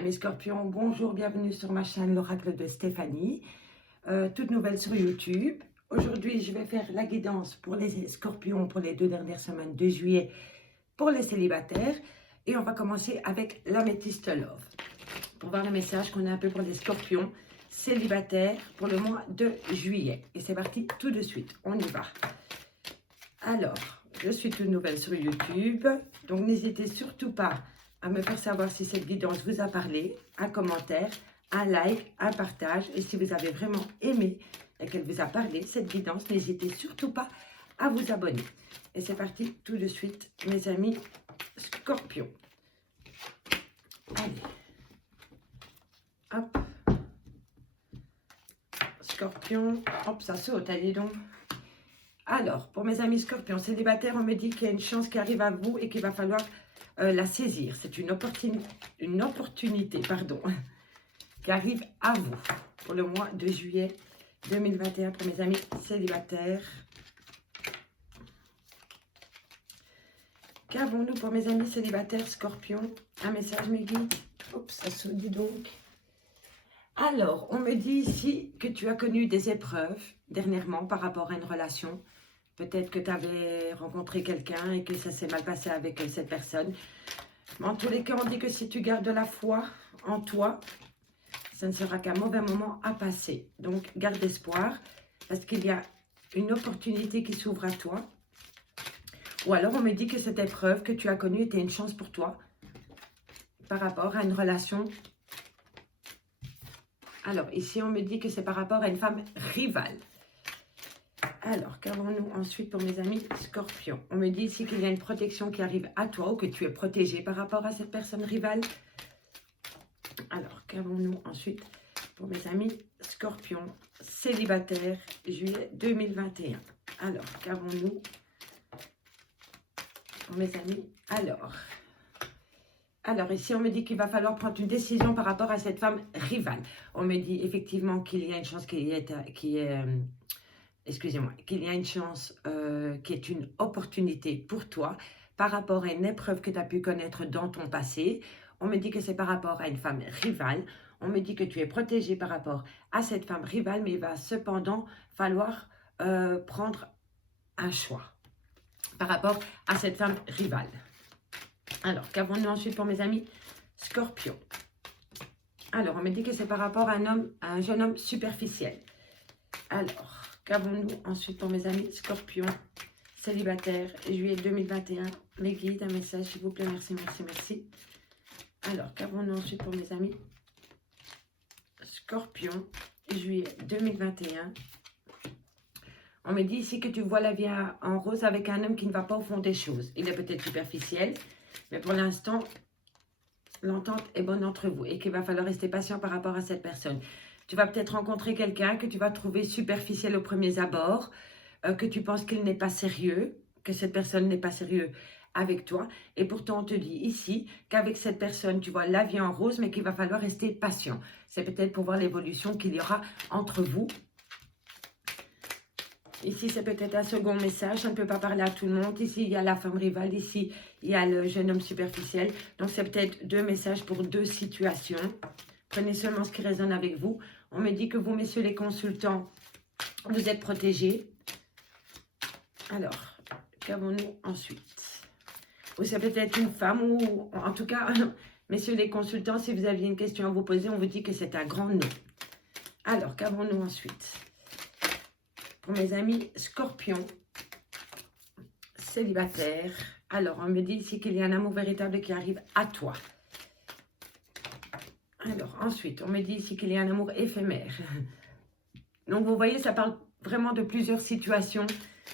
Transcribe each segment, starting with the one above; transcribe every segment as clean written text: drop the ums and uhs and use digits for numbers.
Amis Scorpions, bonjour, bienvenue sur ma chaîne l'Oracle de Stéphanie, toute nouvelle sur YouTube. Aujourd'hui, je vais faire la guidance pour les Scorpions pour les 2 dernières semaines de juillet pour les célibataires. Et on va commencer avec l'améthyste love. Pour voir le message qu'on a un peu pour les Scorpions célibataires pour le mois de juillet. Et c'est parti tout de suite, on y va. Alors, je suis toute nouvelle sur YouTube, donc n'hésitez surtout pas à me faire savoir si cette guidance vous a parlé, un commentaire, un like, un partage. Et si vous avez vraiment aimé et qu'elle vous a parlé, cette guidance, n'hésitez surtout pas à vous abonner. Et c'est parti tout de suite, mes amis Scorpions. Allez. Hop. Scorpion. Hop, ça saute, allez donc. Alors, pour mes amis Scorpions célibataires, on me dit qu'il y a une chance qui arrive à vous et qu'il va falloir la saisir. C'est une opportunité qui arrive à vous pour le mois de juillet 2021 pour mes amis célibataires. Qu'avons-nous pour mes amis célibataires Scorpions? Un message mes guides. Oups, ça saute, dis donc. Alors, on me dit ici que tu as connu des épreuves dernièrement par rapport à une relation. Peut-être que tu avais rencontré quelqu'un et que ça s'est mal passé avec cette personne. Mais en tous les cas, on dit que si tu gardes de la foi en toi, ça ne sera qu'un mauvais moment à passer. Donc, garde espoir parce qu'il y a une opportunité qui s'ouvre à toi. Ou alors, on me dit que cette épreuve que tu as connue était une chance pour toi par rapport à une relation. Alors, ici, on me dit que c'est par rapport à une femme rivale. Alors, qu'avons-nous ensuite pour mes amis Scorpions? On me dit ici qu'il y a une protection qui arrive à toi ou que tu es protégé par rapport à cette personne rivale. Alors, qu'avons-nous ensuite pour mes amis Scorpions célibataires juillet 2021? Alors, qu'avons-nous pour mes amis? Alors, ici, on me dit qu'il va falloir prendre une décision par rapport à cette femme rivale. On me dit effectivement qu'il y a une chance qu'il y a une chance qui est une opportunité pour toi par rapport à une épreuve que tu as pu connaître dans ton passé. On me dit que c'est par rapport à une femme rivale. On me dit que tu es protégé par rapport à cette femme rivale, mais il va cependant falloir prendre un choix par rapport à cette femme rivale. Alors, qu'avons-nous ensuite pour mes amis Scorpions? Alors, on me dit que c'est par rapport à un jeune homme superficiel. Alors, qu'avons-nous ensuite pour mes amis Scorpions célibataires juillet 2021? Mes guides, un message s'il vous plaît, merci, merci, merci. Alors, qu'avons-nous ensuite pour mes amis Scorpions juillet 2021? On me dit ici que tu vois la vie en rose avec un homme qui ne va pas au fond des choses. Il est peut-être superficiel, mais pour l'instant, l'entente est bonne entre vous et qu'il va falloir rester patient par rapport à cette personne. Tu vas peut-être rencontrer quelqu'un que tu vas trouver superficiel au premier abord, que tu penses qu'il n'est pas sérieux, que cette personne n'est pas sérieuse avec toi. Et pourtant, on te dit ici qu'avec cette personne, tu vois la vie en rose, mais qu'il va falloir rester patient. C'est peut-être pour voir l'évolution qu'il y aura entre vous. Ici, c'est peut-être un second message. Ça ne peut pas parler à tout le monde. Ici, il y a la femme rivale. Ici, il y a le jeune homme superficiel. Donc, c'est peut-être 2 messages pour 2 situations. Prenez seulement ce qui résonne avec vous. On me dit que vous, messieurs les consultants, vous êtes protégés. Alors, qu'avons-nous ensuite? Ou c'est peut-être une femme ou... En tout cas, messieurs les consultants, si vous aviez une question à vous poser, on vous dit que c'est un grand non. Alors, qu'avons-nous ensuite? Pour mes amis Scorpions célibataires. Alors, on me dit ici qu'il y a un amour véritable qui arrive à toi. Alors, ensuite, on me dit ici qu'il y a un amour éphémère. Donc, vous voyez, ça parle vraiment de plusieurs situations.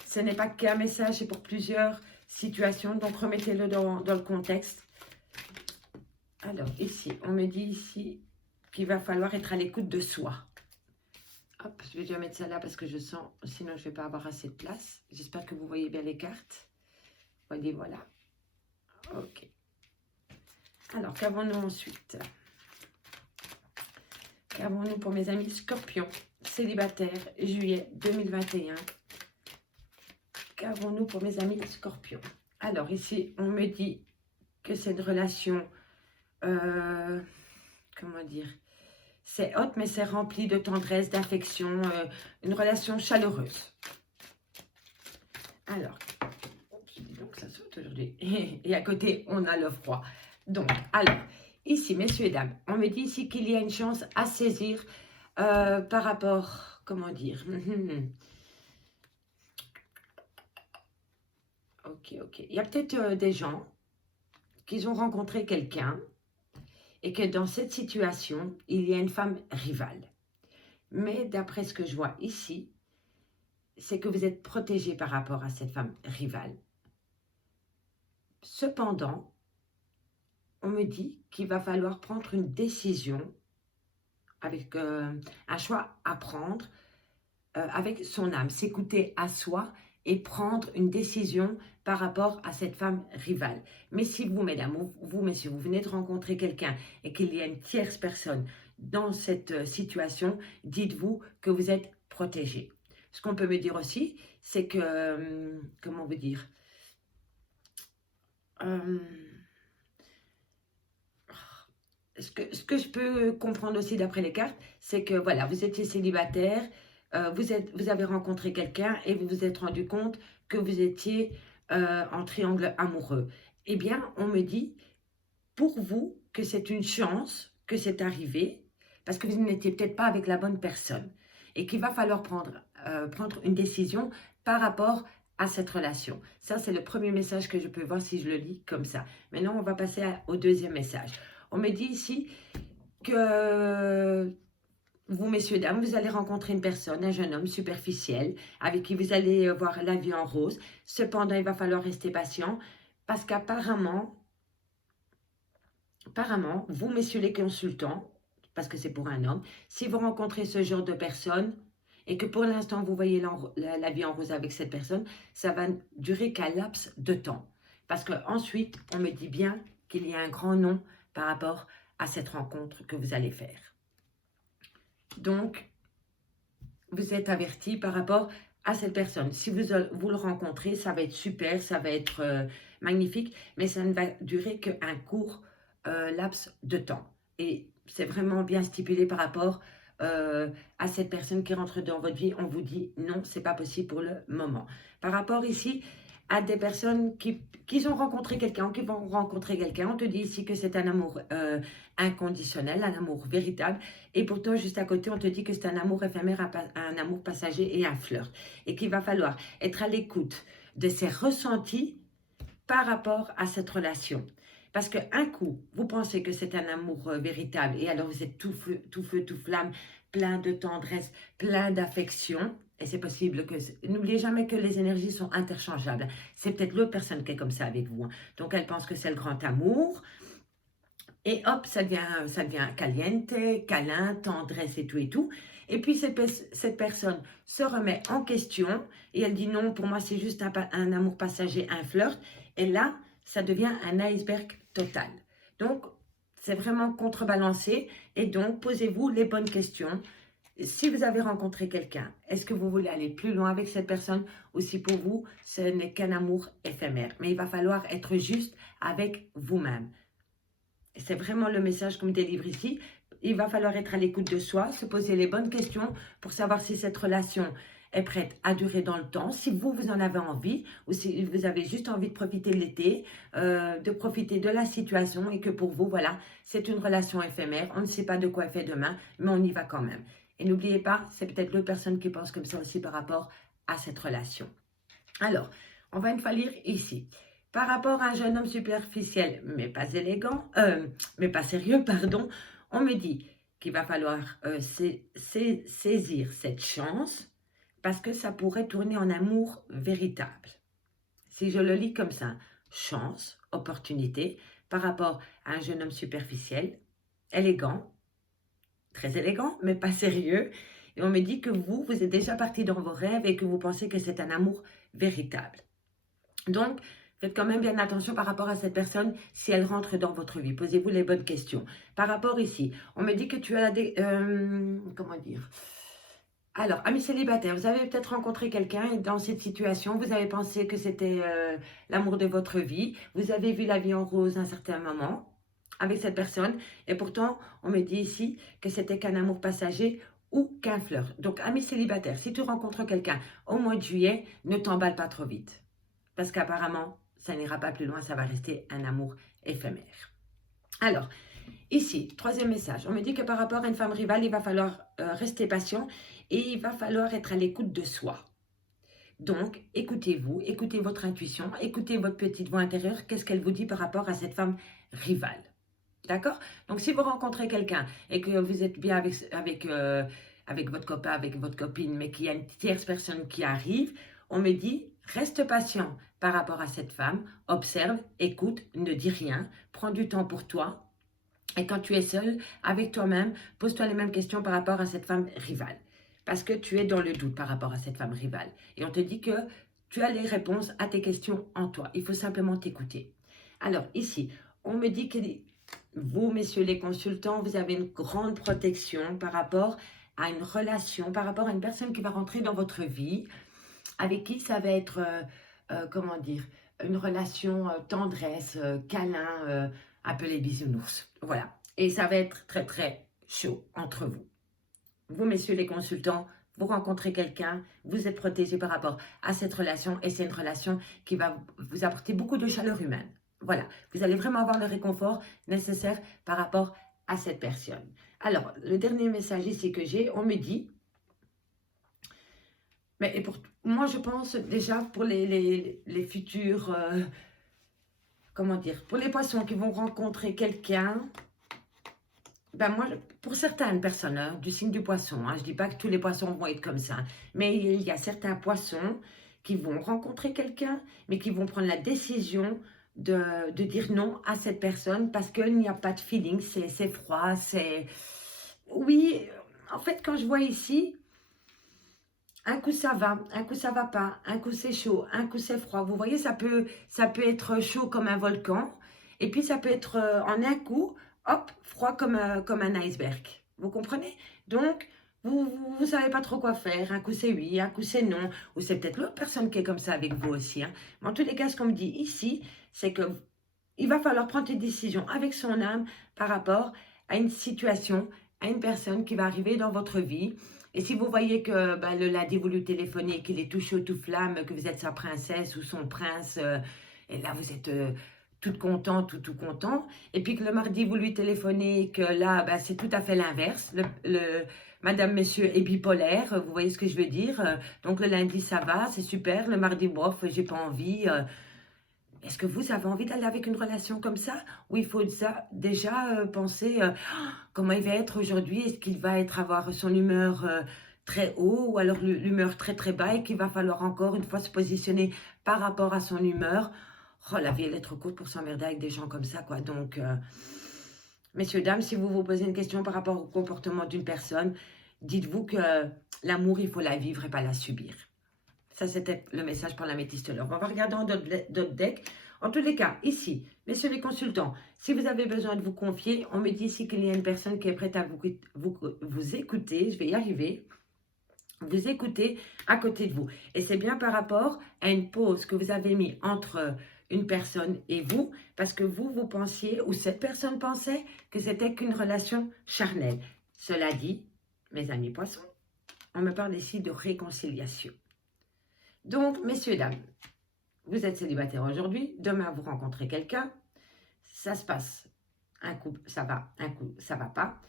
Ce n'est pas qu'un message, c'est pour plusieurs situations. Donc, remettez-le dans le contexte. Alors, ici, on me dit ici qu'il va falloir être à l'écoute de soi. Hop, je vais déjà mettre ça là parce que je sens, sinon je ne vais pas avoir assez de place. J'espère que vous voyez bien les cartes. Voyez, voilà. Ok. Alors, qu'avons-nous ensuite? Qu'avons-nous pour mes amis Scorpions célibataires juillet 2021? Qu'avons-nous pour mes amis Scorpions? Alors, ici, on me dit que c'est une relation comment dire, c'est hot, mais c'est rempli de tendresse, d'affection, une relation chaleureuse. Alors, donc ça saute aujourd'hui. Et à côté, on a le froid. Donc, alors, ici, messieurs et dames, on me dit ici qu'il y a une chance à saisir par rapport, comment dire, ok. Il y a peut-être des gens qui ont rencontré quelqu'un et que dans cette situation, il y a une femme rivale. Mais d'après ce que je vois ici, c'est que vous êtes protégé par rapport à cette femme rivale. Cependant, on me dit qu'il va falloir prendre une décision avec un choix à prendre avec son âme, s'écouter à soi et prendre une décision par rapport à cette femme rivale. Mais si vous, mesdames, vous, messieurs, vous venez de rencontrer quelqu'un et qu'il y a une tierce personne dans cette situation, dites-vous que vous êtes protégé. Ce qu'on peut me dire aussi, c'est que, comment vous dire, ce que je peux comprendre aussi d'après les cartes, c'est que voilà, vous étiez célibataire, vous avez rencontré quelqu'un et vous vous êtes rendu compte que vous étiez en triangle amoureux. Eh bien, on me dit, pour vous, que c'est une chance que c'est arrivé, parce que vous n'étiez peut-être pas avec la bonne personne, et qu'il va falloir prendre une décision par rapport à cette relation. Ça, c'est le premier message que je peux voir si je le lis comme ça. Maintenant, on va passer au deuxième message. On me dit ici que vous, messieurs, dames, vous allez rencontrer une personne, un jeune homme superficiel, avec qui vous allez voir la vie en rose. Cependant, il va falloir rester patient, parce qu'apparemment, vous, messieurs les consultants, parce que c'est pour un homme, si vous rencontrez ce genre de personne, et que pour l'instant, vous voyez la vie en rose avec cette personne, ça va durer qu'un laps de temps. Parce qu'ensuite, on me dit bien qu'il y a un grand non par rapport à cette rencontre que vous allez faire. Donc, vous êtes averti par rapport à cette personne. Si vous le rencontrez, ça va être super, ça va être magnifique, mais ça ne va durer qu'un court laps de temps. Et c'est vraiment bien stipulé par rapport à cette personne qui rentre dans votre vie. On vous dit non, c'est pas possible pour le moment. Par rapport ici à des personnes qui ont rencontré quelqu'un, qui vont rencontrer quelqu'un, on te dit ici que c'est un amour inconditionnel, un amour véritable, et pourtant juste à côté on te dit que c'est un amour éphémère, un amour passager et un flirt, et qu'il va falloir être à l'écoute de ses ressentis par rapport à cette relation. Parce qu'un coup, vous pensez que c'est un amour véritable, et alors vous êtes tout feu, tout flamme, plein de tendresse, plein d'affection. Et c'est possible que... N'oubliez jamais que les énergies sont interchangeables. C'est peut-être l'autre personne qui est comme ça avec vous. Donc, elle pense que c'est le grand amour. Et hop, ça devient caliente, câlin, tendresse et tout et tout. Et puis, cette personne se remet en question. Et elle dit non, pour moi, c'est juste un amour passager, un flirt. Et là, ça devient un iceberg total. Donc, c'est vraiment contrebalancé. Et donc, posez-vous les bonnes questions. Si vous avez rencontré quelqu'un, est-ce que vous voulez aller plus loin avec cette personne ou si pour vous, ce n'est qu'un amour éphémère? Mais il va falloir être juste avec vous-même. C'est vraiment le message qu'on me délivre ici. Il va falloir être à l'écoute de soi, se poser les bonnes questions pour savoir si cette relation est prête à durer dans le temps, si vous en avez envie ou si vous avez juste envie de profiter de l'été, de profiter de la situation et que pour vous, voilà, c'est une relation éphémère. On ne sait pas de quoi elle fait demain, mais on y va quand même. Et n'oubliez pas, c'est peut-être l'autre personne qui pense comme ça aussi par rapport à cette relation. Alors, on va une fois lire ici. Par rapport à un jeune homme superficiel, mais pas élégant, mais pas sérieux, pardon, on me dit qu'il va falloir saisir cette chance parce que ça pourrait tourner en amour véritable. Si je le lis comme ça, chance, opportunité, par rapport à un jeune homme superficiel, élégant, très élégant, mais pas sérieux. Et on me dit que vous êtes déjà parti dans vos rêves et que vous pensez que c'est un amour véritable. Donc, faites quand même bien attention par rapport à cette personne si elle rentre dans votre vie. Posez-vous les bonnes questions. Par rapport ici, on me dit que tu as des... comment dire? Alors, amis célibataires, vous avez peut-être rencontré quelqu'un et dans cette situation, vous avez pensé que c'était l'amour de votre vie. Vous avez vu la vie en rose à un certain moment. avec cette personne. Et pourtant, on me dit ici que c'était qu'un amour passager ou qu'un flirt. Donc, amis célibataires, si tu rencontres quelqu'un au mois de juillet, ne t'emballe pas trop vite. Parce qu'apparemment, ça n'ira pas plus loin, ça va rester un amour éphémère. Alors, ici, troisième message. On me dit que par rapport à une femme rivale, il va falloir rester patient et il va falloir être à l'écoute de soi. Donc, écoutez-vous, écoutez votre intuition, écoutez votre petite voix intérieure, qu'est-ce qu'elle vous dit par rapport à cette femme rivale. D'accord? Donc, si vous rencontrez quelqu'un et que vous êtes bien avec votre copain, avec votre copine, mais qu'il y a une tierce personne qui arrive, on me dit, reste patient par rapport à cette femme, observe, écoute, ne dis rien, prends du temps pour toi. Et quand tu es seul avec toi-même, pose-toi les mêmes questions par rapport à cette femme rivale. Parce que tu es dans le doute par rapport à cette femme rivale. Et on te dit que tu as les réponses à tes questions en toi. Il faut simplement t'écouter. Alors ici, on me dit que vous, messieurs les consultants, vous avez une grande protection par rapport à une relation, par rapport à une personne qui va rentrer dans votre vie, avec qui ça va être, comment dire, une relation tendresse, câlin, un peu les bisounours. Voilà. Et ça va être très, très chaud entre vous. Vous, messieurs les consultants, vous rencontrez quelqu'un, vous êtes protégé par rapport à cette relation et c'est une relation qui va vous apporter beaucoup de chaleur humaine. Voilà, vous allez vraiment avoir le réconfort nécessaire par rapport à cette personne. Alors, le dernier message ici que j'ai, on me dit, mais moi je pense déjà pour les futurs, comment dire, pour les poissons qui vont rencontrer quelqu'un, ben moi, pour certaines personnes hein, du signe du poisson, je ne dis pas que tous les poissons vont être comme ça, mais il y a certains poissons qui vont rencontrer quelqu'un, mais qui vont prendre la décision de dire non à cette personne parce qu'il n'y a pas de feeling, c'est froid, c'est... Oui, en fait, quand je vois ici, un coup ça va pas, un coup c'est chaud, un coup c'est froid. Vous voyez, ça peut être chaud comme un volcan, et puis ça peut être en un coup, hop, froid comme un iceberg. Vous comprenez? Donc, vous ne savez pas trop quoi faire. Un coup c'est oui, un coup c'est non, ou c'est peut-être l'autre personne qui est comme ça avec vous aussi. Hein. Mais en tous les cas, ce qu'on me dit ici, c'est que il va falloir prendre des décisions avec son âme par rapport à une situation, à une personne qui va arriver dans votre vie. Et si vous voyez que le lundi, vous lui téléphonez, qu'il est tout chaud, tout flamme, que vous êtes sa princesse ou son prince, et là, vous êtes toute contente ou tout content. Et puis que le mardi, vous lui téléphonez, que là, c'est tout à fait l'inverse. Madame, monsieur est bipolaire, vous voyez ce que je veux dire. Donc le lundi, ça va, c'est super. Le mardi, bof, j'ai pas envie. Est-ce que vous avez envie d'aller avec une relation comme ça? Ou il faut déjà penser comment il va être aujourd'hui? Est-ce qu'il va avoir son humeur très haut ou alors l'humeur très très bas et qu'il va falloir encore une fois se positionner par rapport à son humeur? Oh, la vie elle est trop courte pour s'emmerder avec des gens comme ça quoi. Donc, messieurs, dames, si vous vous posez une question par rapport au comportement d'une personne, dites-vous que l'amour, il faut la vivre et pas la subir. Ça, c'était le message pour l'améthyste l'or. On va regarder en d'autres decks. En tous les cas, ici, messieurs les consultants, si vous avez besoin de vous confier, on me dit ici qu'il y a une personne qui est prête à vous écouter. Je vais y arriver. Vous écoutez à côté de vous. Et c'est bien par rapport à une pause que vous avez mis entre une personne et vous, parce que vous pensiez, ou cette personne pensait, que c'était qu'une relation charnelle. Cela dit, mes amis poissons, on me parle ici de réconciliation. Donc, messieurs, dames, vous êtes célibataire aujourd'hui, demain vous rencontrez quelqu'un, ça se passe, un coup ça va, un coup ça va pas.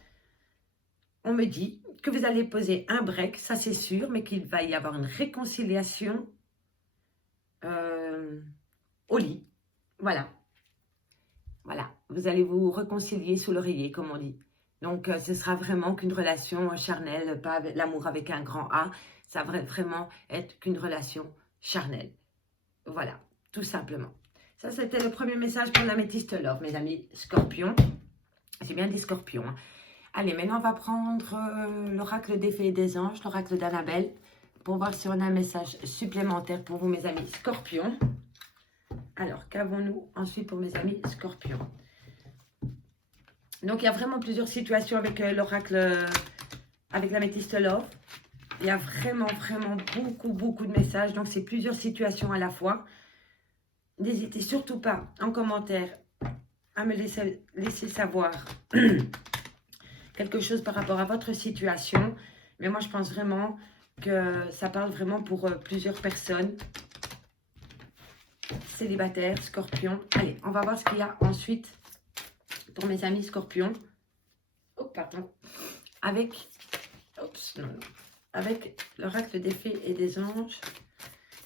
On me dit que vous allez poser un break, ça c'est sûr, mais qu'il va y avoir une réconciliation au lit. Voilà. Voilà, vous allez vous réconcilier sous l'oreiller, comme on dit. Donc, ce sera vraiment qu'une relation charnelle, pas l'amour avec un grand A. Ça va vraiment être qu'une relation charnelle. Voilà, tout simplement. Ça, c'était le premier message pour l'améthyste love, mes amis scorpions. J'ai bien dit scorpions. Hein. Allez, maintenant, on va prendre l'oracle des fées et des anges, l'oracle d'Annabelle, pour voir si on a un message supplémentaire pour vous, mes amis scorpions. Alors, qu'avons-nous ensuite pour mes amis scorpions? Donc, il y a vraiment plusieurs situations avec l'oracle, avec l'améthyste love. Il y a vraiment beaucoup de messages. Donc, c'est plusieurs situations à la fois. N'hésitez surtout pas en commentaire à me laisser savoir quelque chose par rapport à votre situation. Mais moi, je pense vraiment que ça parle vraiment pour plusieurs personnes. Célibataires, scorpions. Allez, on va voir ce qu'il y a ensuite pour mes amis scorpions. Oh, pardon. Avec, avec l'oracle des fées et des anges.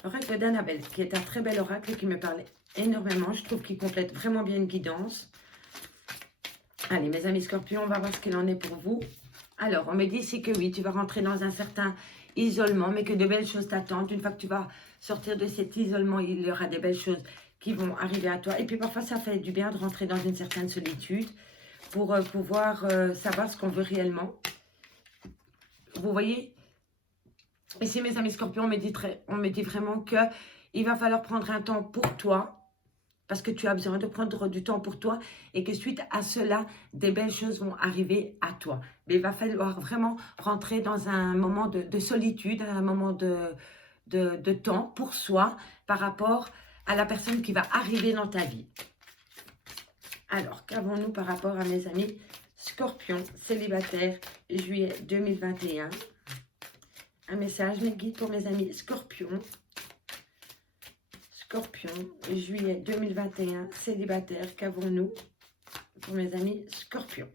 L'oracle d'Annabelle, qui est un très bel oracle qui me parle énormément. Je trouve qu'il complète vraiment bien une guidance. Allez, mes amis scorpions, on va voir ce qu'il en est pour vous. Alors, on me dit ici que oui, tu vas rentrer dans un certain isolement, mais que de belles choses t'attendent. Une fois que tu vas sortir de cet isolement, il y aura des belles choses qui vont arriver à toi. Et puis parfois, ça fait du bien de rentrer dans une certaine solitude pour pouvoir savoir ce qu'on veut réellement. Vous voyez? Ici, mes amis scorpions, on me dit vraiment qu'il va falloir prendre un temps pour toi. Parce que tu as besoin de prendre du temps pour toi et que suite à cela, des belles choses vont arriver à toi. Mais il va falloir vraiment rentrer dans un moment de solitude, un moment de temps pour soi par rapport à la personne qui va arriver dans ta vie. Alors, qu'avons-nous par rapport à mes amis scorpions, célibataires, juillet 2021? Un message, mes guides pour mes amis scorpions. Scorpion, juillet 2021, célibataire, qu'avons-nous pour mes amis scorpions?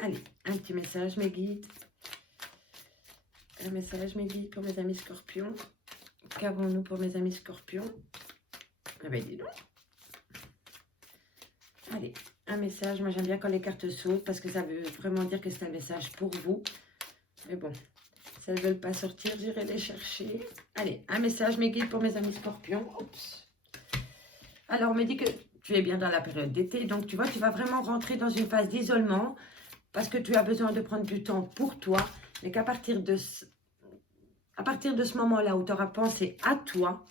Allez, un petit message, mes guides. Un message, mes guides, pour mes amis scorpions. Qu'avons-nous pour mes amis scorpions? Ah ben, dis donc. Allez, un message. Moi, j'aime bien quand les cartes sautent parce que ça veut vraiment dire que c'est un message pour vous. Mais bon, si elles ne veulent pas sortir, j'irai les chercher. Allez, un message, mes guides, pour mes amis scorpions. Oups. Alors, on me dit que tu es bien dans la période d'été. Donc, tu vois, tu vas vraiment rentrer dans une phase d'isolement parce que tu as besoin de prendre du temps pour toi. Mais qu'à partir de ce moment-là où tu auras pensé à toi,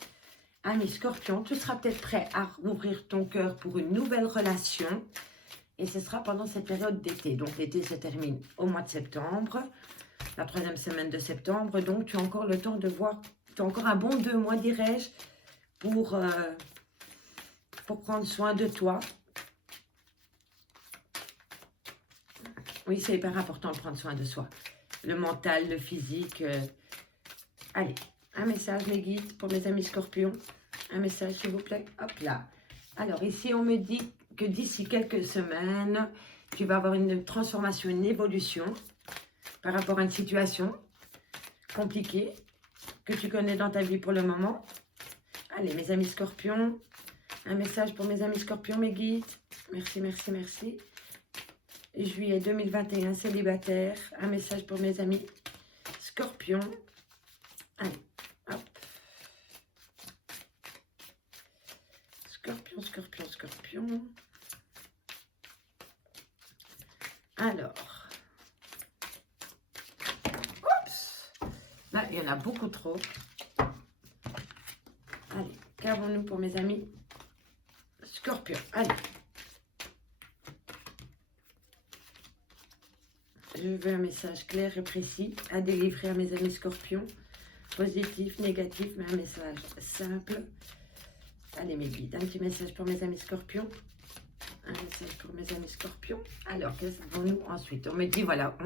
ami scorpion, tu seras peut-être prêt à ouvrir ton cœur pour une nouvelle relation. Et ce sera pendant cette période d'été. Donc, l'été se termine au mois de septembre. La 3e semaine de septembre. Donc, tu as encore le temps de voir. Tu as encore un bon 2 mois, dirais-je, pour prendre soin de toi. Oui, c'est hyper important de prendre soin de soi. Le mental, le physique. Allez, un message, mes guides, pour mes amis scorpions. Un message, s'il vous plaît. Hop là. Alors, ici, on me dit que d'ici quelques semaines, tu vas avoir une transformation, une évolution par rapport à une situation compliquée que tu connais dans ta vie pour le moment. Allez, mes amis scorpions. Un message pour mes amis scorpions, mes guides. Merci, merci, merci. Juillet 2021, célibataire. Un message pour mes amis scorpions. Allez, hop. Scorpion, scorpion, scorpion. Alors. Oups. Là, il y en a beaucoup trop. Allez, qu'avons-nous pour mes amis scorpion? Allez. Je veux un message clair et précis à délivrer à mes amis scorpions. Positif, négatif, mais un message simple. Allez, mes guides, un petit message pour mes amis scorpions. Un message pour mes amis scorpions. Alors, qu'est-ce qu'avons-nous ensuite? On me dit, voilà,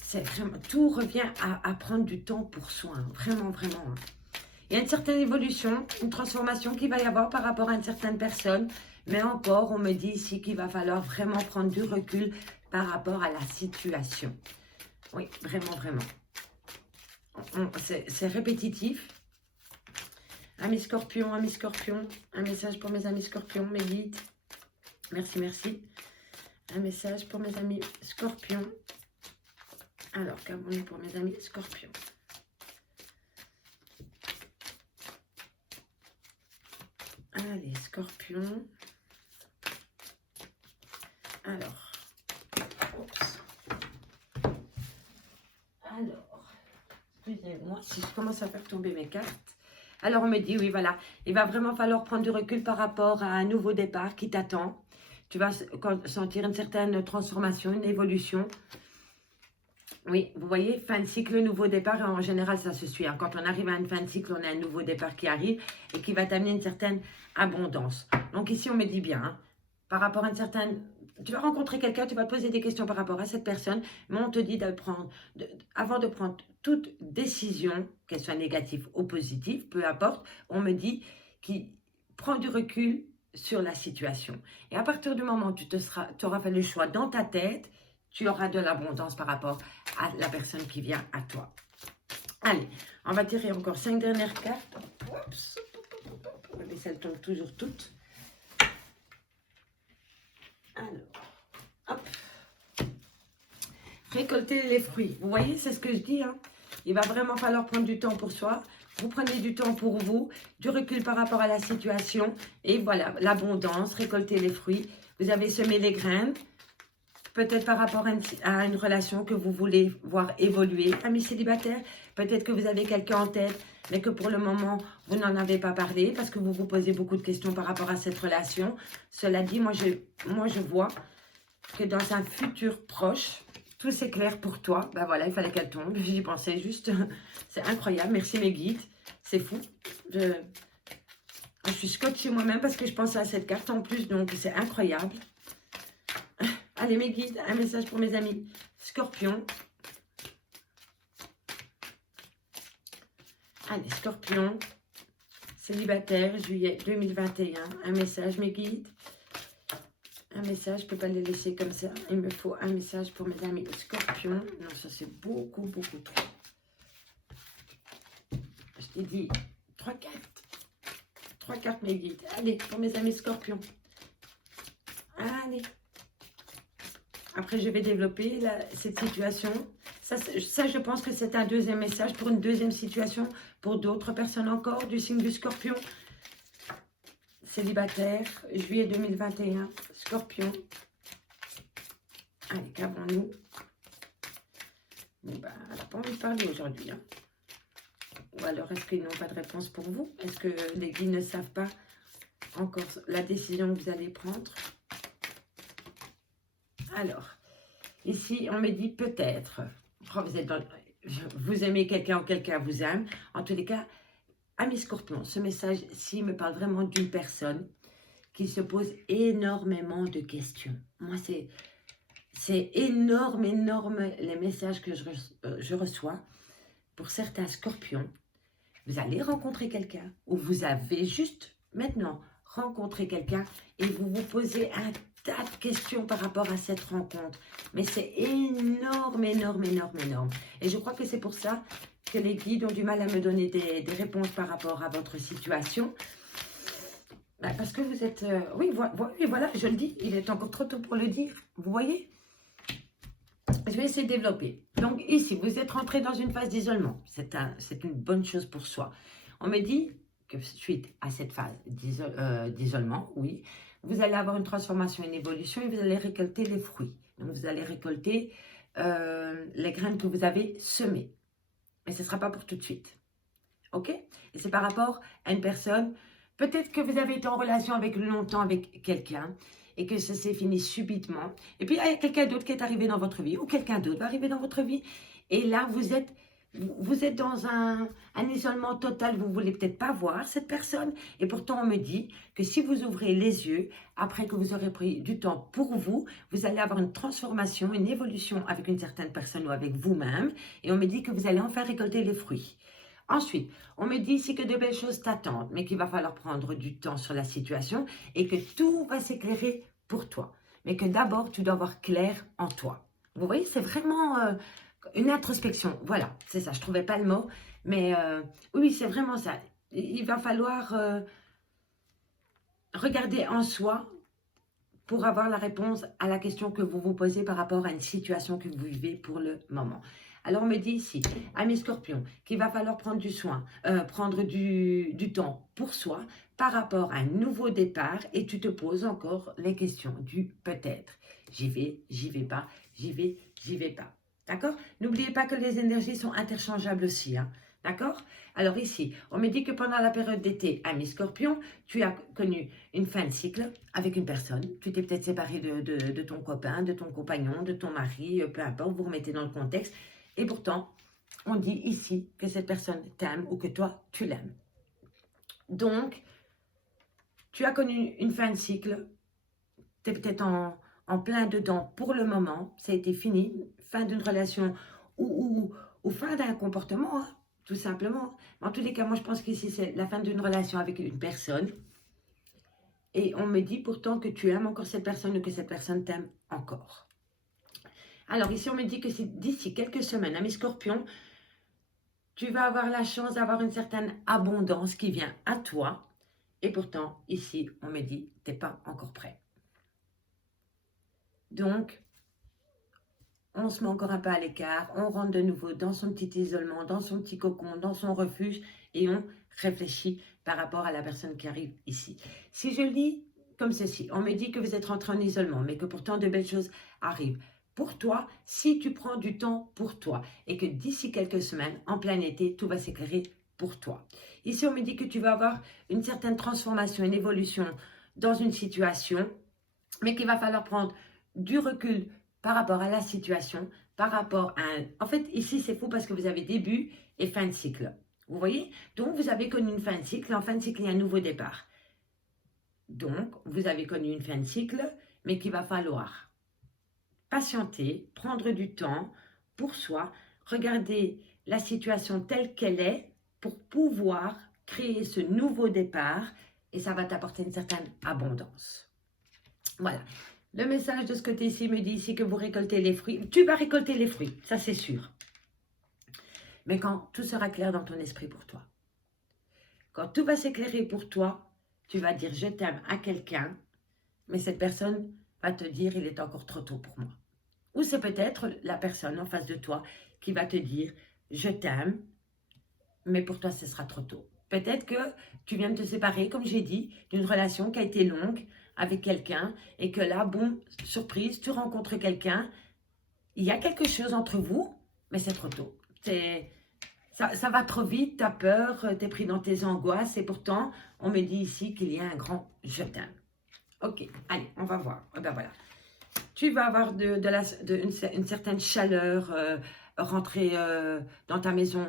c'est vraiment, tout revient à prendre du temps pour soi. Hein, vraiment, vraiment. Hein. Il y a une certaine évolution, une transformation qu'il va y avoir par rapport à une certaine personne. Mais encore, on me dit ici qu'il va falloir vraiment prendre du recul par rapport à la situation. Oui, vraiment, vraiment. C'est répétitif. Amis scorpions, un message pour mes amis scorpions, mes guides. Merci, merci. Un message pour mes amis scorpions. Alors, qu'avons-nous pour mes amis scorpions? Allez, scorpion. Alors. Oups. Alors. Excusez-moi si je commence à faire tomber mes cartes. Alors, on me dit, oui, voilà. Il va vraiment falloir prendre du recul par rapport à un nouveau départ qui t'attend. Tu vas sentir une certaine transformation, une évolution. Oui, vous voyez, fin de cycle, nouveau départ, en général, ça se suit. Hein. Quand on arrive à une fin de cycle, on a un nouveau départ qui arrive et qui va t'amener une certaine abondance. Donc ici, on me dit bien, hein, par rapport à une certaine... Tu vas rencontrer quelqu'un, tu vas te poser des questions par rapport à cette personne, mais on te dit avant de prendre toute décision, qu'elle soit négative ou positive, peu importe, on me dit qu'il prend du recul sur la situation. Et à partir du moment où tu auras fait le choix dans ta tête, tu auras de l'abondance par rapport à la personne qui vient à toi. Allez, on va tirer encore 5 dernières cartes. Oups, mais ça tombe toujours toutes. Alors, hop. Récolter les fruits. Vous voyez, c'est ce que je dis. Hein. Il va vraiment falloir prendre du temps pour soi. Vous prenez du temps pour vous, du recul par rapport à la situation. Et voilà, l'abondance, récolter les fruits. Vous avez semé les graines. Peut-être par rapport à une relation que vous voulez voir évoluer. Amis célibataires, peut-être que vous avez quelqu'un en tête, mais que pour le moment, vous n'en avez pas parlé parce que vous vous posez beaucoup de questions par rapport à cette relation. Cela dit, moi je vois que dans un futur proche, tout s'éclaire pour toi. Ben voilà, il fallait qu'elle tombe. J'y pensais juste. C'est incroyable. Merci mes guides. C'est fou. Je suis scotchée moi-même parce que je pensais à cette carte en plus. Donc, c'est incroyable. Allez, mes guides, un message pour mes amis. Scorpion. Allez, Scorpion. Célibataire, juillet 2021. Un message, mes guides. Un message, je ne peux pas les laisser comme ça. Il me faut un message pour mes amis Scorpion. Non, ça c'est beaucoup, beaucoup trop. Je t'ai dit 3 cartes. 3 cartes, mes guides. Allez, pour mes amis Scorpion. Allez. Après, je vais développer cette situation. Ça, je pense que c'est un deuxième message pour une deuxième situation. Pour d'autres personnes encore du signe du Scorpion. Célibataire, juillet 2021, Scorpion. Allez, qu'avons-nous? Bon, ben, elle n'a pas envie de parler aujourd'hui. Hein. Ou alors, est-ce qu'ils n'ont pas de réponse pour vous? Est-ce que les guides ne savent pas encore la décision que vous allez prendre? Alors, ici, on me dit peut-être. Oh, vous aimez quelqu'un ou quelqu'un vous aime. En tous les cas, amis Scorpion, ce message-ci me parle vraiment d'une personne qui se pose énormément de questions. Moi, c'est énorme les messages que je reçois. Pour certains Scorpions, vous allez rencontrer quelqu'un ou vous avez juste maintenant rencontré quelqu'un et vous vous posez un tas de questions par rapport à cette rencontre. Mais c'est énorme. Et je crois que c'est pour ça que les guides ont du mal à me donner des réponses par rapport à votre situation. Parce que vous êtes... oui, voilà, je le dis. Il est encore trop tôt pour le dire. Vous voyez? Je vais essayer de développer. Donc ici, vous êtes rentré dans une phase d'isolement. C'est une bonne chose pour soi. On me dit que suite à cette phase d'isolement, oui, vous allez avoir une transformation, une évolution et vous allez récolter les fruits. Donc vous allez récolter les graines que vous avez semées. Mais ce ne sera pas pour tout de suite. Ok? Et c'est par rapport à une personne, peut-être que vous avez été en relation longtemps avec quelqu'un et que ça s'est fini subitement. Et puis, il y a quelqu'un d'autre qui est arrivé dans votre vie ou quelqu'un d'autre va arriver dans votre vie. Et là, vous êtes dans un isolement total. Vous ne voulez peut-être pas voir cette personne. Et pourtant, on me dit que si vous ouvrez les yeux, après que vous aurez pris du temps pour vous, vous allez avoir une transformation, une évolution avec une certaine personne ou avec vous-même. Et on me dit que vous allez enfin récolter les fruits. Ensuite, on me dit ici que de belles choses t'attendent, mais qu'il va falloir prendre du temps sur la situation et que tout va s'éclairer pour toi. Mais que d'abord, tu dois avoir clair en toi. Vous voyez, c'est vraiment une introspection. Voilà, c'est ça. Je ne trouvais pas le mot, mais oui, c'est vraiment ça. Il va falloir regarder en soi pour avoir la réponse à la question que vous vous posez par rapport à une situation que vous vivez pour le moment. Alors, on me dit ici, ami Scorpion, qu'il va falloir prendre du temps pour soi par rapport à un nouveau départ et tu te poses encore les questions du peut-être. J'y vais pas, j'y vais pas. D'accord? N'oubliez pas que les énergies sont interchangeables aussi. Hein. D'accord? Alors ici, on me dit que pendant la période d'été, ami Scorpion, tu as connu une fin de cycle avec une personne. Tu t'es peut-être séparé de ton copain, de ton compagnon, de ton mari, peu importe, vous remettez dans le contexte. Et pourtant, on dit ici que cette personne t'aime ou que toi, tu l'aimes. Donc, tu as connu une fin de cycle tu es peut-être en plein dedans pour le moment, ça a été fini, fin d'une relation ou fin d'un comportement, hein, tout simplement. En tous les cas, moi je pense qu'ici c'est la fin d'une relation avec une personne. Et on me dit pourtant que tu aimes encore cette personne ou que cette personne t'aime encore. Alors ici, on me dit que c'est d'ici quelques semaines, ami Scorpion, tu vas avoir la chance d'avoir une certaine abondance qui vient à toi. Et pourtant, ici, on me dit, tu n'es pas encore prêt. Donc, on se met encore un peu à l'écart, on rentre de nouveau dans son petit isolement, dans son petit cocon, dans son refuge, et on réfléchit par rapport à la personne qui arrive ici. Si je lis comme ceci, on me dit que vous êtes rentré en isolement, mais que pourtant de belles choses arrivent. Pour toi, si tu prends du temps pour toi, et que d'ici quelques semaines, en plein été, tout va s'éclairer pour toi. Ici, on me dit que tu vas avoir une certaine transformation, une évolution dans une situation, mais qu'il va falloir prendre du recul par rapport à la situation, par rapport à En fait, ici, c'est fou parce que vous avez début et fin de cycle. Vous voyez? Donc, vous avez connu une fin de cycle. En fin de cycle, il y a un nouveau départ. Donc, vous avez connu une fin de cycle, mais qu'il va falloir patienter, prendre du temps pour soi, regarder la situation telle qu'elle est pour pouvoir créer ce nouveau départ et ça va t'apporter une certaine abondance. Voilà. Le message de ce côté-ci me dit ici que vous récoltez les fruits. Tu vas récolter les fruits, ça c'est sûr. Mais quand tout sera clair dans ton esprit pour toi. Quand tout va s'éclairer pour toi, tu vas dire je t'aime à quelqu'un, mais cette personne va te dire il est encore trop tôt pour moi. Ou c'est peut-être la personne en face de toi qui va te dire je t'aime, mais pour toi ce sera trop tôt. Peut-être que tu viens de te séparer, comme j'ai dit, d'une relation qui a été longue avec quelqu'un et que là, boum, surprise, tu rencontres quelqu'un, il y a quelque chose entre vous, mais c'est trop tôt. Ça va trop vite, tu as peur, tu es pris dans tes angoisses et pourtant, on me dit ici qu'il y a un grand je t'aime. Ok, allez, on va voir. Et ben voilà. Tu vas avoir une certaine chaleur rentrer dans ta maison.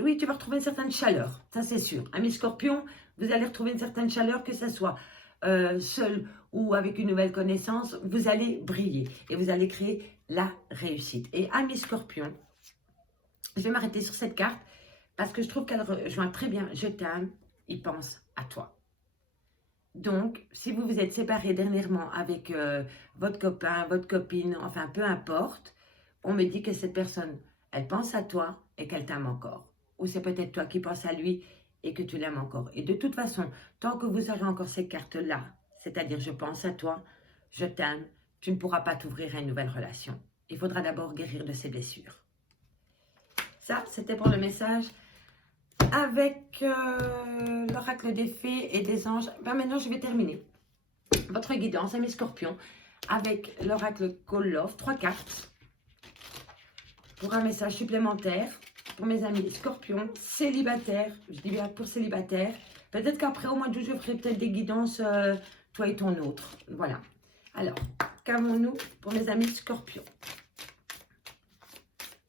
Oui, tu vas retrouver une certaine chaleur, ça c'est sûr. Amis Scorpion, vous allez retrouver une certaine chaleur, que ce soit seul ou avec une nouvelle connaissance, vous allez briller et vous allez créer la réussite. Et amis Scorpion, je vais m'arrêter sur cette carte parce que je trouve qu'elle rejoint très bien je t'aime, il pense à toi. Donc, si vous vous êtes séparé dernièrement avec votre copain, votre copine, enfin peu importe, on me dit que cette personne, elle pense à toi et qu'elle t'aime encore. Ou c'est peut-être toi qui penses à lui et que tu l'aimes encore. Et de toute façon, tant que vous aurez encore ces cartes-là, c'est-à-dire je pense à toi, je t'aime, tu ne pourras pas t'ouvrir à une nouvelle relation. Il faudra d'abord guérir de ces blessures. Ça, c'était pour le message avec l'oracle des fées et des anges. Ben maintenant, je vais terminer votre guidance, amis Scorpions, avec l'oracle Call Love, 3 cartes pour un message supplémentaire pour mes amis Scorpions, célibataires. Je dis bien pour célibataires. Peut-être qu'après, au mois d'août, je ferai peut-être des guidances, toi et ton autre. Voilà. Alors, qu'avons-nous pour mes amis Scorpions?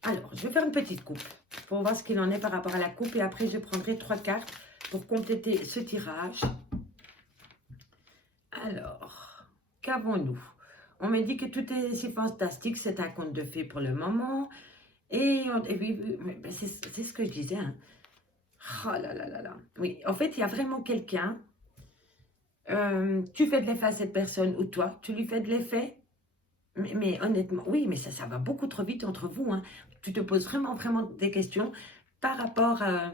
Alors, je vais faire une petite coupe pour voir ce qu'il en est par rapport à la coupe. Et après, je prendrai 3 cartes pour compléter ce tirage. Alors, qu'avons-nous? On m'a dit que tout est si fantastique. C'est un conte de fées pour le moment. Et c'est ce que je disais. Hein. Oh là là là là. Oui, en fait, il y a vraiment quelqu'un. Tu fais de l'effet à cette personne ou toi, tu lui fais de l'effet. Mais honnêtement, oui, mais ça va beaucoup trop vite entre vous. Hein. Tu te poses vraiment des questions par rapport à,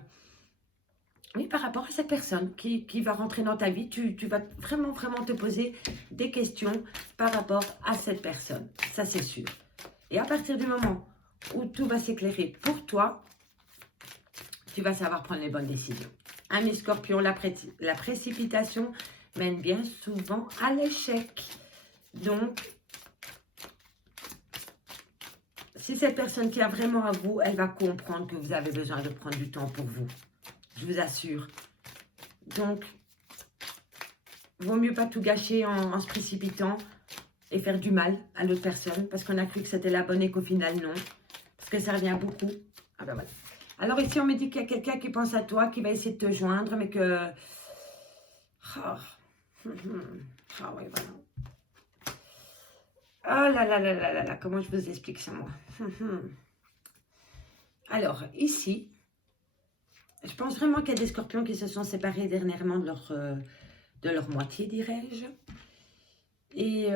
oui, par rapport à cette personne qui va rentrer dans ta vie. Tu vas vraiment te poser des questions par rapport à cette personne. Ça, c'est sûr. Et à partir du moment où tout va s'éclairer pour toi, tu vas savoir prendre les bonnes décisions. Amis Scorpion, la précipitation mène bien souvent à l'échec. Donc, si cette personne qui a vraiment à vous, elle va comprendre que vous avez besoin de prendre du temps pour vous. Je vous assure. Donc, vaut mieux pas tout gâcher en se précipitant et faire du mal à l'autre personne parce qu'on a cru que c'était la bonne et qu'au final, non. Parce que ça revient beaucoup. Ah ben voilà. Alors ici, on me dit qu'il y a quelqu'un qui pense à toi, qui va essayer de te joindre, mais que... Ah oui, voilà. Oh là là là là là là, comment je vous explique ça, moi? Alors, ici, je pense vraiment qu'il y a des scorpions qui se sont séparés dernièrement de leur moitié, dirais-je. Et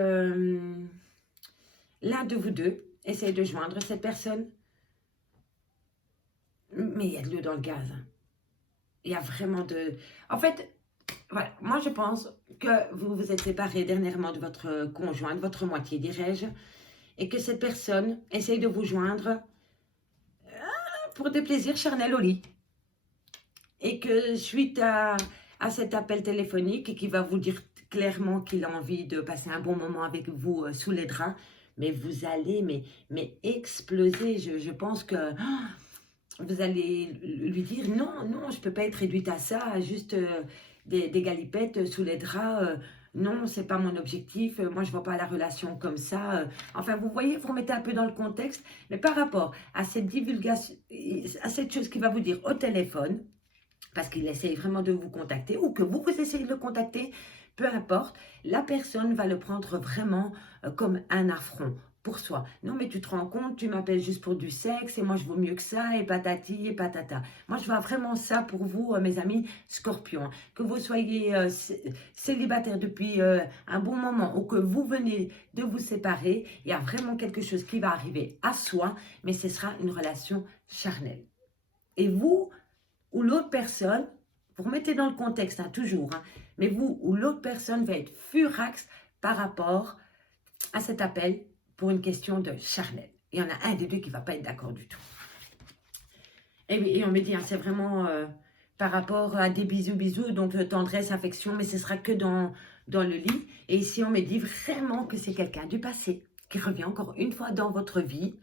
l'un de vous deux essaye de joindre cette personne. Mais il y a de l'eau dans le gaz, hein. Il y a vraiment de... En fait, voilà, moi je pense que vous vous êtes séparés dernièrement de votre conjoint, de votre moitié, dirais-je, et que cette personne essaye de vous joindre pour des plaisirs charnels au lit. Et que suite à cet appel téléphonique, et qui va vous dire clairement qu'il a envie de passer un bon moment avec vous sous les draps, mais vous allez mais exploser. Je pense que vous allez lui dire non, non, je ne peux pas être réduite à ça, à juste des galipettes sous les draps. Non, c'est pas mon objectif. Moi, je ne vois pas la relation comme ça. Enfin, vous voyez, vous remettez un peu dans le contexte. Mais par rapport à cette divulgation, à cette chose qu'il va vous dire au téléphone, parce qu'il essaye vraiment de vous contacter, ou que vous essayez de le contacter, peu importe, la personne va le prendre vraiment comme un affront pour soi. Non, mais tu te rends compte, tu m'appelles juste pour du sexe, et moi je vaux mieux que ça, et patati et patata. Moi je vois vraiment ça pour vous, mes amis scorpions. Que vous soyez célibataire depuis un bon moment, ou que vous venez de vous séparer, il y a vraiment quelque chose qui va arriver à soi, mais ce sera une relation charnelle. Et vous, ou l'autre personne, vous remettez dans le contexte, hein, toujours, hein, mais vous ou l'autre personne va être furax par rapport à cet appel pour une question de charnel. Il y en a un des deux qui ne va pas être d'accord du tout. Et on me dit, hein, c'est vraiment par rapport à des bisous, donc tendresse, affection, mais ce sera que dans le lit. Et ici, on me dit vraiment que c'est quelqu'un du passé qui revient encore une fois dans votre vie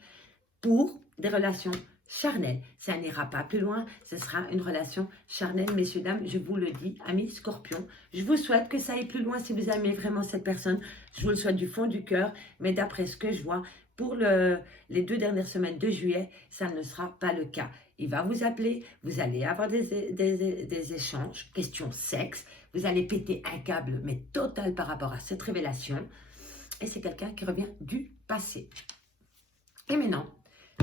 pour des relations charnel. Ça n'ira pas plus loin, ce sera une relation charnelle, messieurs, dames, je vous le dis, amis scorpions. Je vous souhaite que ça aille plus loin si vous aimez vraiment cette personne. Je vous le souhaite du fond du cœur, mais d'après ce que je vois, pour les 2 dernières semaines de juillet, ça ne sera pas le cas. Il va vous appeler, vous allez avoir des échanges, questions sexe, vous allez péter un câble, mais total par rapport à cette révélation. Et c'est quelqu'un qui revient du passé. Et maintenant,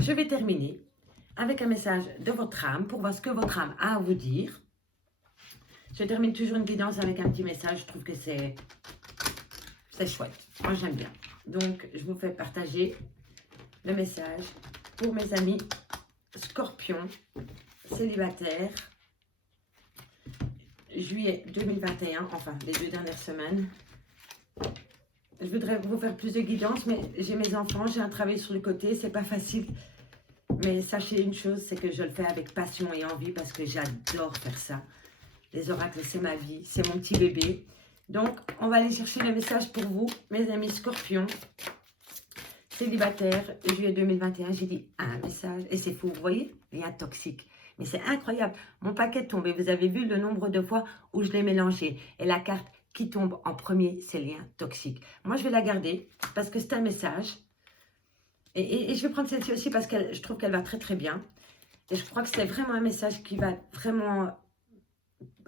je vais terminer avec un message de votre âme pour voir ce que votre âme a à vous dire. Je termine toujours une guidance avec un petit message. Je trouve que c'est chouette. Moi, j'aime bien. Donc, je vous fais partager le message pour mes amis scorpions, célibataires, juillet 2021, enfin, les 2 dernières semaines. Je voudrais vous faire plus de guidance, mais j'ai mes enfants, j'ai un travail sur le côté, c'est pas facile. Mais sachez une chose, c'est que je le fais avec passion et envie parce que j'adore faire ça. Les oracles, c'est ma vie, c'est mon petit bébé. Donc, on va aller chercher le message pour vous, mes amis scorpions, célibataires, juillet 2021. J'ai dit un message, et c'est fou, vous voyez, lien toxique. Mais c'est incroyable, mon paquet tombe, et vous avez vu le nombre de fois où je l'ai mélangé. Et la carte qui tombe en premier, c'est lien toxique. Moi, je vais la garder parce que c'est un message. Et je vais prendre celle-ci aussi parce que je trouve qu'elle va très très bien. Et je crois que c'est vraiment un message qui va vraiment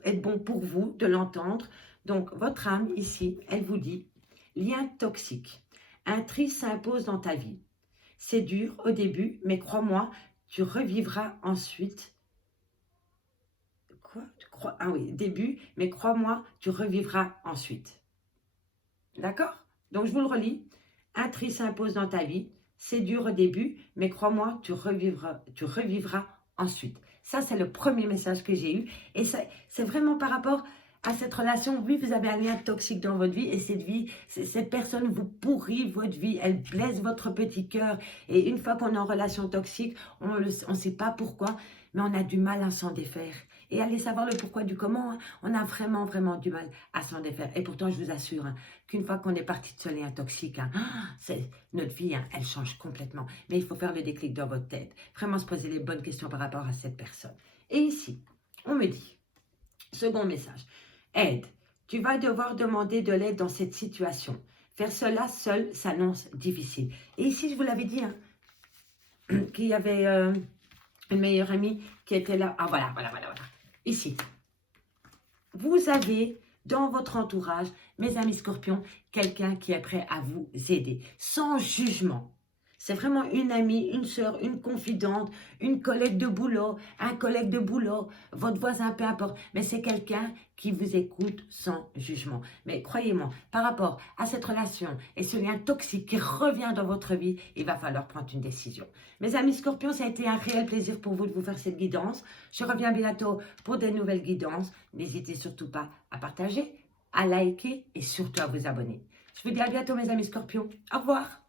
être bon pour vous de l'entendre. Donc, votre âme ici, elle vous dit, lien toxique. Un tri s'impose dans ta vie. C'est dur au début, mais crois-moi, tu revivras ensuite. Quoi? Ah oui, début, mais crois-moi, tu revivras ensuite. D'accord? Donc, je vous le relis. Un tri s'impose dans ta vie. C'est dur au début, mais crois-moi, tu revivras ensuite. Ça, c'est le premier message que j'ai eu. Et c'est vraiment par rapport à cette relation. Oui, vous avez un lien toxique dans votre vie et cette personne vous pourrit votre vie. Elle blesse votre petit cœur. Et une fois qu'on est en relation toxique, on ne sait pas pourquoi, mais on a du mal à s'en défaire. Et allez savoir le pourquoi du comment, hein, on a vraiment, vraiment du mal à s'en défaire. Et pourtant, je vous assure hein, qu'une fois qu'on est parti de ce lien toxique, hein, notre vie, hein, elle change complètement. Mais il faut faire le déclic dans votre tête. Vraiment se poser les bonnes questions par rapport à cette personne. Et ici, on me dit, second message, aide. Tu vas devoir demander de l'aide dans cette situation. Faire cela seul s'annonce difficile. Et ici, je vous l'avais dit, hein, qu'il y avait une meilleure amie qui était là. Ah, voilà. Ici, vous avez dans votre entourage, mes amis scorpions, quelqu'un qui est prêt à vous aider, sans jugement. C'est vraiment une amie, une sœur, une confidente, une collègue de boulot, un collègue de boulot, votre voisin, peu importe. Mais c'est quelqu'un qui vous écoute sans jugement. Mais croyez-moi, par rapport à cette relation et ce lien toxique qui revient dans votre vie, il va falloir prendre une décision. Mes amis scorpions, ça a été un réel plaisir pour vous de vous faire cette guidance. Je reviens bientôt pour des nouvelles guidances. N'hésitez surtout pas à partager, à liker et surtout à vous abonner. Je vous dis à bientôt mes amis scorpions. Au revoir.